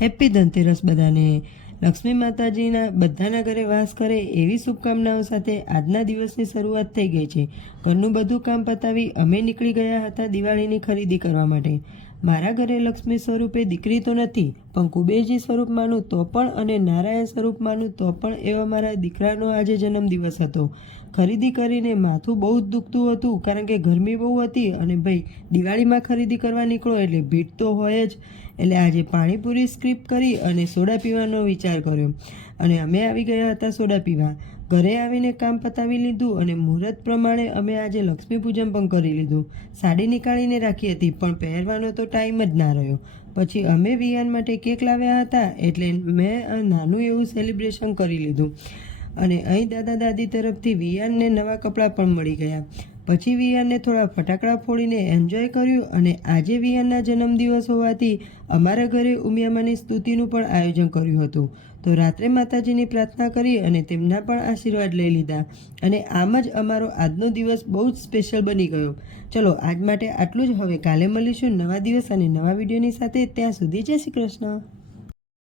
Happy Dhanteras બધાને। લક્ષ્મી માતાજીના બધાના ઘરે વાસ કરે એવી શુભકામનાઓ સાથે આજના દિવસની શરૂઆત થઈ ગઈ છે। ઘરનું બધું કામ પતાવી અમે નીકળી ગયા હતા દિવાળીની ખરીદી કરવા માટે। મારા ઘરે લક્ષ્મી સ્વરૂપે દીકરી તો નથી, પણ કુબેરજી સ્વરૂપ માનું તો પણ અને નારાયણ સ્વરૂપ માનું તો પણ એવા મારા દીકરાનો આજે જન્મદિવસ હતો। ખરીદી કરીને માથું બહુ જ દુખતું હતું, કારણ કે ગરમી બહુ હતી અને ભાઈ દિવાળીમાં ખરીદી કરવા નીકળો એટલે ભીડ તો હોય જ। એટલે આજે પાણીપુરી સ્કીપ કરી અને સોડા પીવાનો વિચાર કર્યો અને અમે આવી ગયા હતા સોડા પીવા। ઘરે આવીને કામ પતાવી લીધું અને મુહૂર્ત પ્રમાણે અમે આજે લક્ષ્મી પૂજન પણ કરી લીધું। સાડી નીકાળીને રાખી હતી, પણ પહેરવાનો તો ટાઈમ જ ના રહ્યો। પછી અમે વિયાન માટે કેક લાવ્યા હતા, એટલે મેં નાનું એવું સેલિબ્રેશન કરી લીધું અને અહીં દાદા દાદી તરફથી વિયાનને નવા કપડાં પણ મળી ગયા। પછી વિયાનને થોડા ફટાકડા ફોડીને એન્જોય કર્યું અને આજે વિયાનના જન્મદિવસ હોવાથી અમારા ઘરે ઉમિયામાની સ્તુતિનું પણ આયોજન કર્યું હતું। તો રાત્રે માતાજીની પ્રાર્થના કરી અને તેમના પણ આશીર્વાદ લઈ લીધા અને આમ જ અમારો આજનો દિવસ બહુ જ સ્પેશિયલ બની ગયો। ચલો આજ માટે આટલું જ। હવે કાલે મળીશું નવા દિવસ અને નવા વિડીયોની સાથે। ત્યાં સુધી જય શ્રી કૃષ્ણ।